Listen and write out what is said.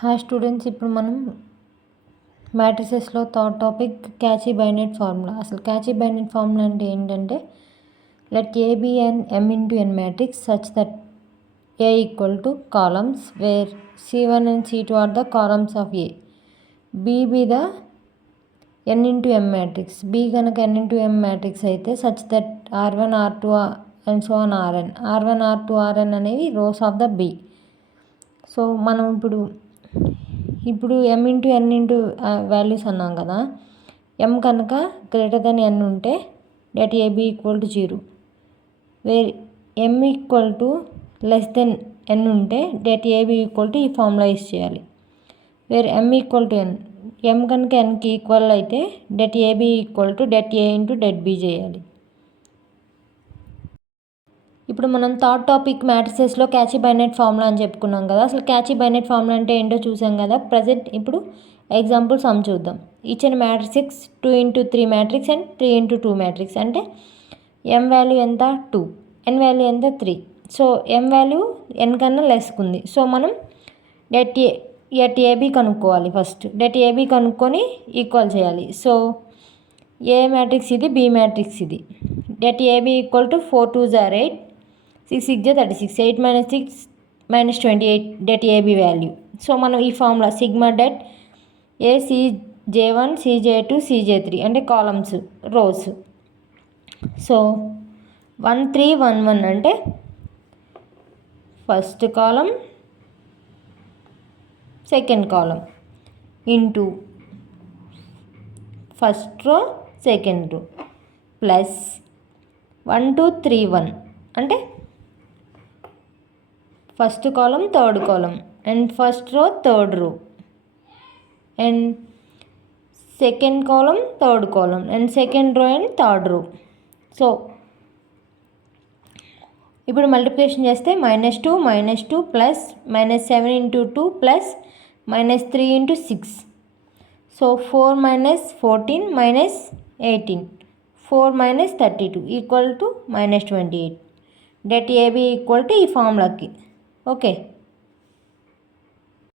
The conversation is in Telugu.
హాయ్ స్టూడెంట్స్, ఇప్పుడు మనం మ్యాట్రిసెస్లో third topic Cauchy Binet formula. అసలు క్యాచీ బైనెట్ ఫార్ములా అంటే ఏంటంటే, let A B and M into N matrix such that A equal to columns where C1 and C2 are the columns of A, B B the N into M matrix. B కనుక ఎన్ ఇంటూ ఎమ్ మ్యాట్రిక్స్ అయితే such that R1 R2 and so on Rn. R1 R2 Rn అనేవి rows of the B. So మనం ఇప్పుడు M into N into values అన్నాం కదా. ఎమ్ కనుక గ్రేటర్ దెన్ ఎన్ ఉంటే det AB equal to 0, where M equal to less than N ఉంటే డెట్ ఏబి ఈక్వల్ టు ఈ ఫార్ములా యూస్ చేయాలి. Where M equal to N, M కనుక ఎన్కి ఈక్వల్ అయితే det AB equal to det A into det B చేయాలి. ఇప్పుడు మనం థర్డ్ టాపిక్ మ్యాట్రిసెస్లో క్యాచీ బైనెట్ ఫార్ములా అని చెప్పుకున్నాం కదా. అసలు క్యాచీ బైనెట్ ఫార్ములా అంటే ఏంటో చూసాం కదా. ప్రజెంట్ ఇప్పుడు ఎగ్జాంపుల్ సమ్ చూద్దాం. ఇచ్చిన matrix 2x3 matrix and 3x2 matrix. అంటే ఎమ్ వాల్యూ ఎంత 2, ఎన్ వాల్యూ ఎంత 3. సో ఎమ్ వాల్యూ ఎన్ కన్నా లెస్కుంది. సో మనం డెట్ ఏబి కనుక్కోవాలి. ఫస్ట్ డెట్ ఏబి కనుక్కొని ఈక్వల్ చేయాలి. సో ఏ మ్యాట్రిక్స్ ఇది, బి మ్యాట్రిక్స్ ఇది. Det AB equal to 4 2s are 8, 6 6 36, 8 minus 6 minus 28 det AB value. So మనం ఈ formula sigma det A CJ1 CJ2 CJ3 అంటే కాలమ్స్, రోస్. సో 1 3 1 1 అంటే first column second column into first row second row plus 1 2 3 1 అంటే first column third column and first row third row and second column third column and second row and third row. So ఇప్పుడు మల్టిప్లికేషన్ చేస్తే -2 plus -7 into 2 plus -3 into 6. So 4 14 18, 4 32 equal to -28. Det AB equal to ఈ ఫార్ములాకి. ఓకే.